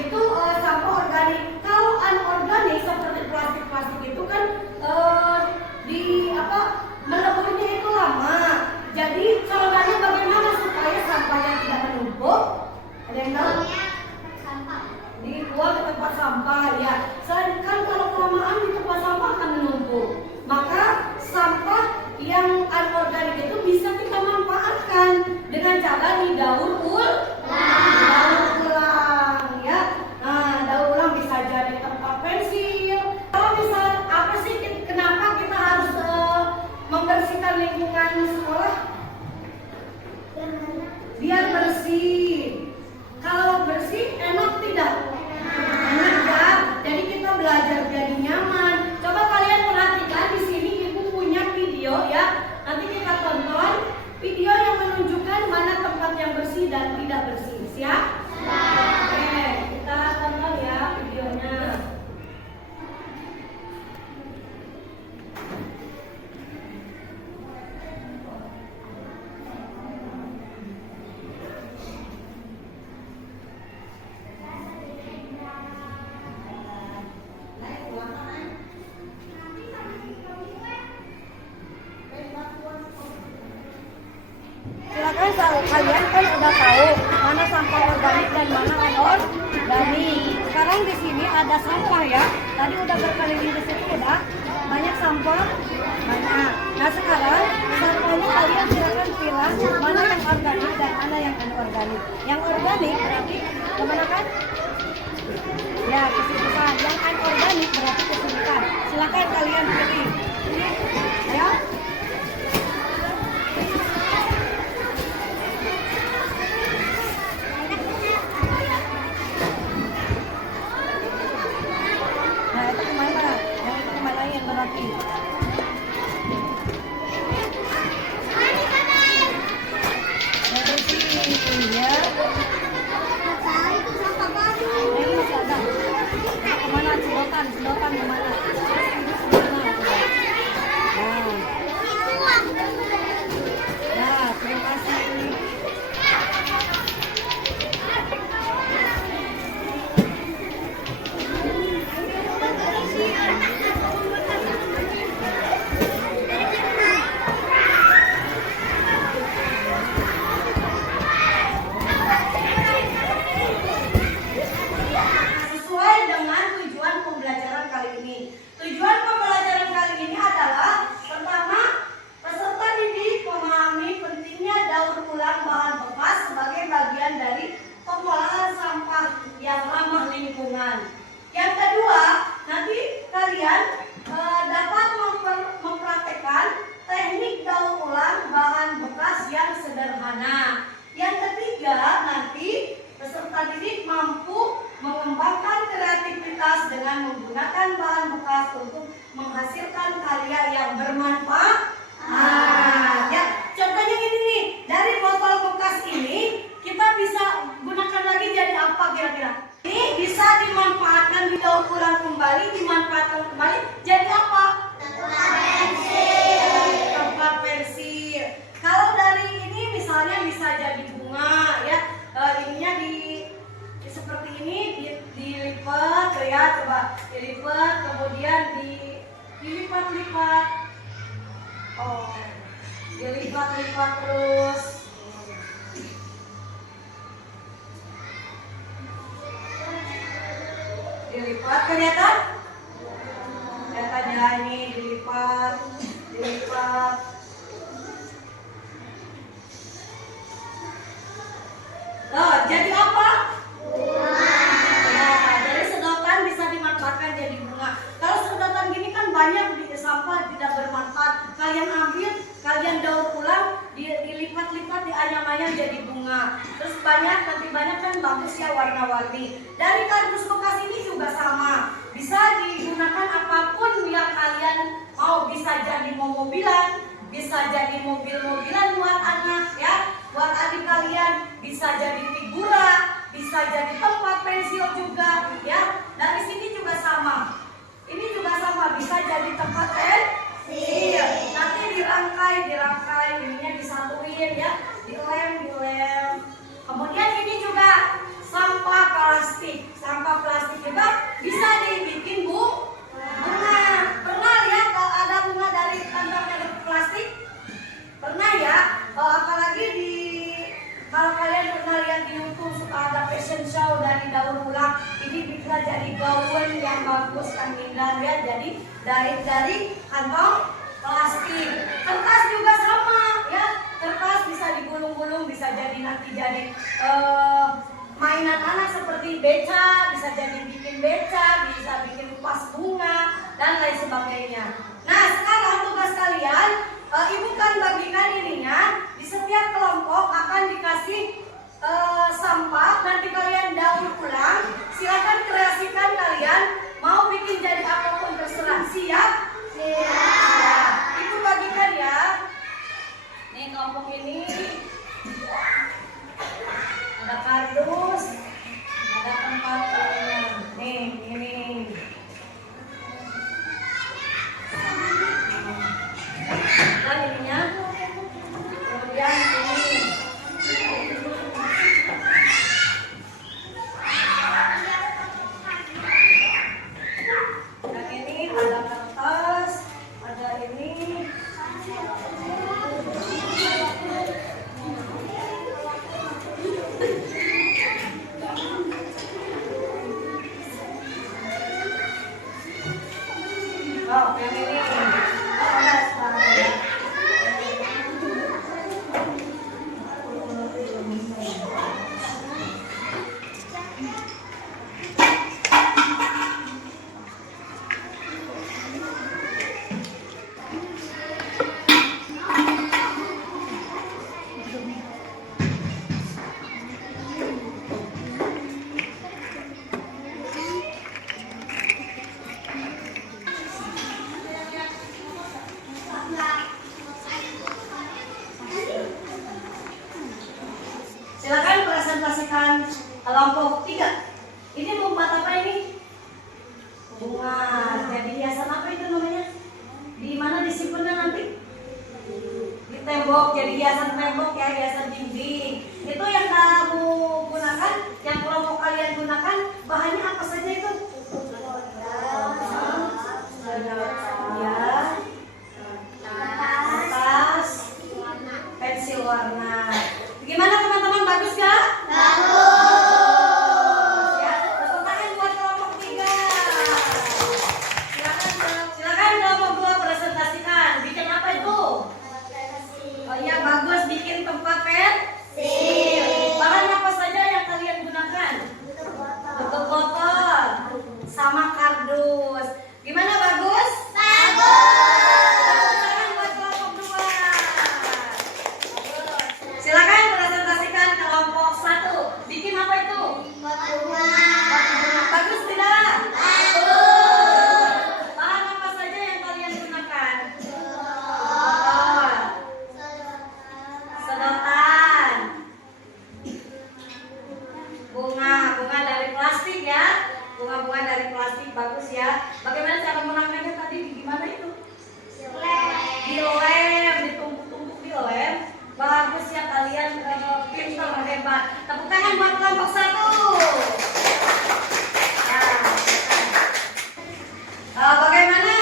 itu sampah organik. Kalau anorganik seperti plastik itu kan meleburnya itu lama. Jadi caranya bagaimana supaya sampahnya tidak menumpuk? Ada yang tahu? Dibuang ke tempat sampah ya. Sedangkan kalau kelamaan di tempat sampah akan menumpuk. Maka sampah yang anorganik itu bisa kita manfaatkan dengan cara didaur ulang ya. Nah, daur ulang bisa jadi tempat pensil. Kalau misal apa sih kenapa kita harus membersihkan lingkungan sekolah? Biar bersih. Kalau bersih enak tidak? Enak ya. Jadi kita belajar jadi nyaman. Coba kalian perhatikan di sini ibu punya video ya. Nanti kita tonton video yang menunjukkan mana tempat yang bersih dan tidak bersih. Siap? Oke, kita tonton ya videonya. Silakan, kalian kan udah tahu mana sampah organik dan mana anorganik. Sekarang di sini ada sampah ya. Tadi udah berkeliling di situ udah banyak sampah, banyak. Nah sekarang sampahnya kalian silakan pilih mana yang organik dan mana yang anorganik. Yang organik berarti kemana kan? Ya ke situ kan. Yang anorganik berarti ke sini kan. Silakan kalian pilih. Ya. Sedotan gimana? Nah, terima kasih. Tujuan pembelajaran kali ini adalah pertama, peserta didik memahami pentingnya daur ulang bahan bekas sebagai bagian dari pengolahan sampah yang ramah lingkungan. Yang kedua, nanti kalian dapat mempraktekkan teknik daur ulang bahan bekas yang sederhana. Yang ketiga, nanti peserta didik mampu mengembangkan kreativitas dengan menggunakan bahan bekas untuk menghasilkan karya yang bermanfaat. Ya, contohnya gini nih, dari botol bekas ini kita bisa gunakan lagi jadi apa kira-kira? Ini bisa dimanfaatkan, didaur ulang kembali, dimanfaatkan kembali jadi apa? Tempat pensil. Kalau dari ini misalnya bisa jadi bunga ya, ininya seperti ini dilipat ya, coba dilipat kemudian dilipat-lipat, dilipat-lipat terus. Dilipat, kelihatan ya ini dilipat. Jadi apa? Nah, dari sedotan bisa dimanfaatkan jadi bunga. Kalau sedotan gini kan banyak di sampah tidak bermanfaat. Kalian ambil, kalian daur ulang, dilipat-lipat, dianyam-anyam jadi bunga. Terus nanti banyak kan bagus ya warna-warni. Dari kardus bekas ini juga sama. Bisa digunakan apapun yang kalian mau. Bisa jadi mobilan, bisa jadi mobil-mobilan buat anak ya, buat adik kalian. Bisa jadi figura, bisa jadi tempat pensil juga ya. Dari sini juga sama. Ini juga sama, bisa jadi tempat pensil. Nanti dirangkai, ininya disatuin ya, dilem. Kemudian ini juga sampah plastik. dan ya jadi dari kantong plastik. Kertas juga sama ya, kertas bisa digulung-gulung, bisa jadi nanti jadi mainan anak seperti beca, bisa jadi bikin beca, bisa bikin vas bunga dan lain sebagainya. Nah sekarang tugas kalian, ibu kan bagikan ininya, di setiap kelompok akan dikasih sampah, nanti kalian daur ulang, silakan kreasikan kalian mau bikin jadi apapun terserah. Siap? Siap. Ibu bagikan ya. Nih kelompok ini ada kardus, ada tempat nih ini. Dan ininya, kemudian ini. Dan ini ada kertas, ada ini. Oh, yang ini. Silakan presentasikan kelompok 3. Ini membuat apa ini? Bunga. Jadi hiasan apa itu namanya? Di mana disimpannya nanti? Di tembok. Jadi hiasan tembok ya, hiasan dinding. Itu yang kamu gunakan, yang kelompok kalian gunakan, bahannya apa saja itu? Ya. Kertas, pensil warna. Gimana teman-teman, bagus ya? Bagus. Ya, tepuk tangan buat kelompok 3. Silakan kelompok 2 presentasikan. Bikin apa itu? Oh iya, bagus, bikin tempat pensil. Bahan apa saja yang kalian gunakan? Tutup botol sama kardus. Gimana, bagus? Silakan presentasikan kelompok 1. Bikin apa itu? Bagus tidak? Bahan apa saja yang kalian gunakan? Sedotan. Bunga dari plastik ya. Bunga dari plastik, bagus ya. Bagaimana cara menangkapnya tadi? Gimana itu? Dilem, ditumpuk-tumpuk dilem. Bagus ya kalian, pintar, hebat. Tepuk tangan buat kelompok 1. Bagaimana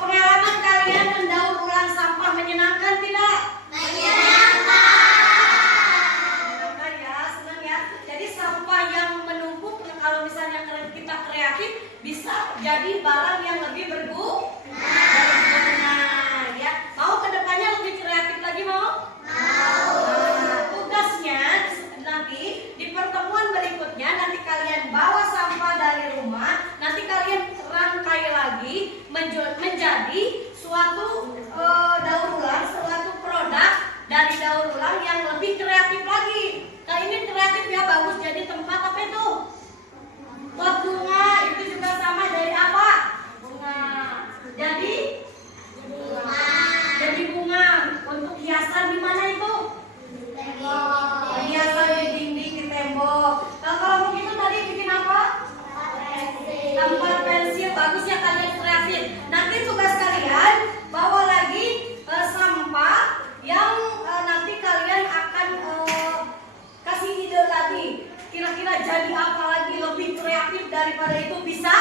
pengalaman kalian mendaur ulang sampah? Menyenangkan tidak? Menyenangkan ya, senang ya. Jadi sampah yang menumpuk, kalau misalnya kita kreatif, bisa jadi barang yang lebih berguna. Ya. Mau kedepannya lebih kreatif lagi mau? Tugasnya nanti di pertemuan berikutnya, nanti kalian bawa sampah dari rumah, nanti kalian rangkai lagi menjadi suatu daur ulang, suatu produk dari daur ulang yang lebih kreatif lagi. Nah ini kreatif ya, bagus. Jadi tempat apa itu? Pot bunga, itu juga sama dari apa? Bunga. Jadi bunga. Untuk hiasan di mana itu? Hiasan di dinding, di tembok. Kalau begitu tadi bikin apa? Tempat pensil. Bagus ya kalian kreatif. Nanti tugas kalian bawa lagi sampah yang nanti kalian akan kasih ide lagi. Kira-kira jadi apa lagi lebih kreatif daripada itu, bisa?